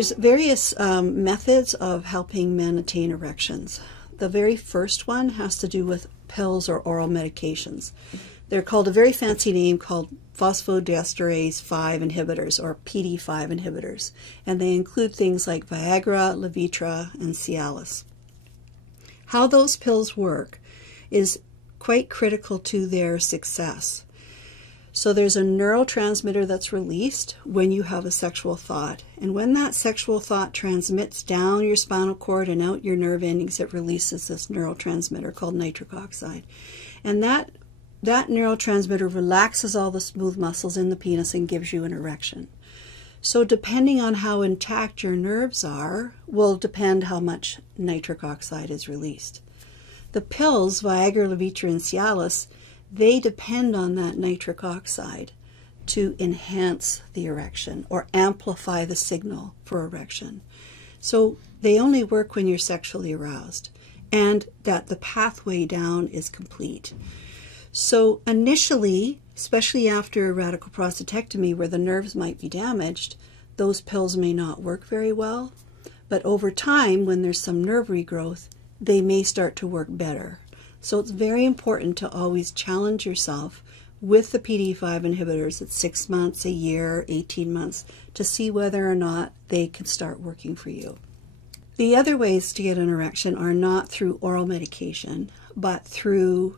There's various methods of helping men attain erections. The very first one has to do with pills or oral medications. They're called a very fancy name called phosphodiesterase 5 inhibitors, or PDE5 inhibitors, and they include things like Viagra, Levitra, and Cialis. How those pills work is quite critical to their success. So there's a neurotransmitter that's released when you have a sexual thought, and when that sexual thought transmits down your spinal cord and out your nerve endings, it releases this neurotransmitter called nitric oxide. And that neurotransmitter relaxes all the smooth muscles in the penis and gives you an erection. So depending on how intact your nerves are will depend how much nitric oxide is released. The pills, Viagra, Levitra, and Cialis, they depend on that nitric oxide to enhance the erection or amplify the signal for erection. So they only work when you're sexually aroused and that the pathway down is complete. So initially, especially after a radical prostatectomy where the nerves might be damaged, those pills may not work very well. But over time, when there's some nerve regrowth, they may start to work better. So it's very important to always challenge yourself with the PDE5 inhibitors at 6 months, a year, 18 months, to see whether or not they can start working for you. The other ways to get an erection are not through oral medication, but through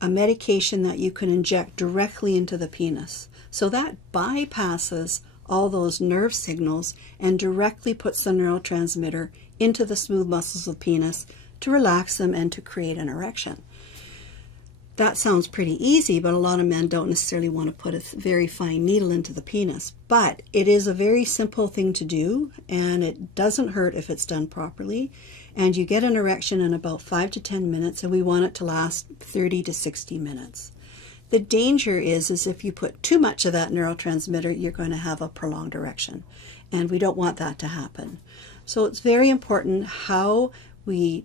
a medication that you can inject directly into the penis. So that bypasses all those nerve signals and directly puts the neurotransmitter into the smooth muscles of the penis to relax them and to create an erection. That sounds pretty easy, but a lot of men don't necessarily want to put a very fine needle into the penis. But it is a very simple thing to do, and it doesn't hurt if it's done properly. And you get an erection in about 5 to 10 minutes, and we want it to last 30 to 60 minutes. The danger is if you put too much of that neurotransmitter, you're going to have a prolonged erection, and we don't want that to happen. So it's very important how we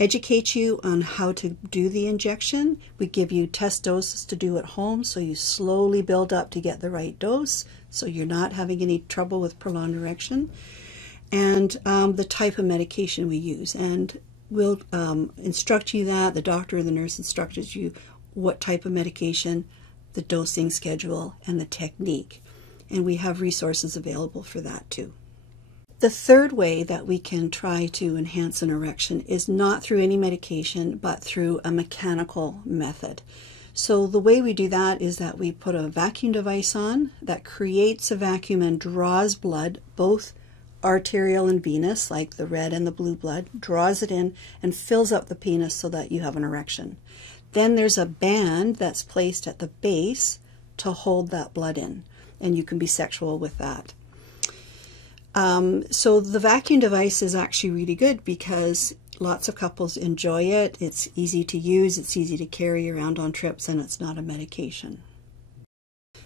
educate you on how to do the injection. We give you test doses to do at home, so you slowly build up to get the right dose, so you're not having any trouble with prolonged erection. And the type of medication we use. And we'll instruct you that. The doctor or the nurse instructs you what type of medication, the dosing schedule, and the technique. And we have resources available for that too. The third way that we can try to enhance an erection is not through any medication, but through a mechanical method. So the way we do that is that we put a vacuum device on that creates a vacuum and draws blood, both arterial and venous, like the red and the blue blood, draws it in and fills up the penis so that you have an erection. Then there's a band that's placed at the base to hold that blood in, and you can be sexual with that. So the vacuum device is actually really good because lots of couples enjoy it. It's easy to use, it's easy to carry around on trips, and it's not a medication.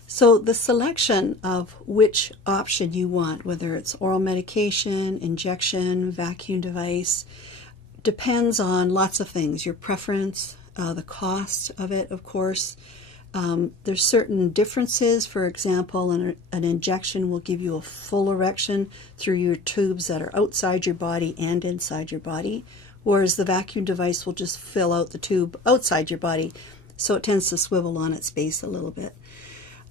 So the selection of which option you want, whether it's oral medication, injection, vacuum device, depends on lots of things. Your preference, the cost of it, of course. There's certain differences. For example, an injection will give you a full erection through your tubes that are outside your body and inside your body, whereas the vacuum device will just fill out the tube outside your body, so it tends to swivel on its base a little bit.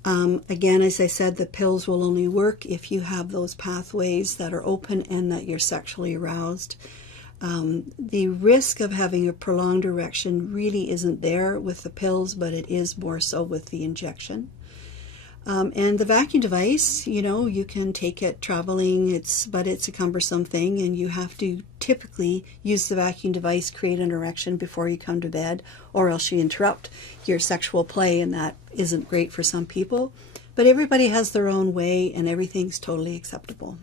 Again, as I said, the pills will only work if you have those pathways that are open and that you're sexually aroused. The risk of having a prolonged erection really isn't there with the pills, but it is more so with the injection. And the vacuum device, you know, you can take it traveling, but it's a cumbersome thing, and you have to typically use the vacuum device, create an erection before you come to bed, or else you interrupt your sexual play, and that isn't great for some people. But everybody has their own way, and everything's totally acceptable.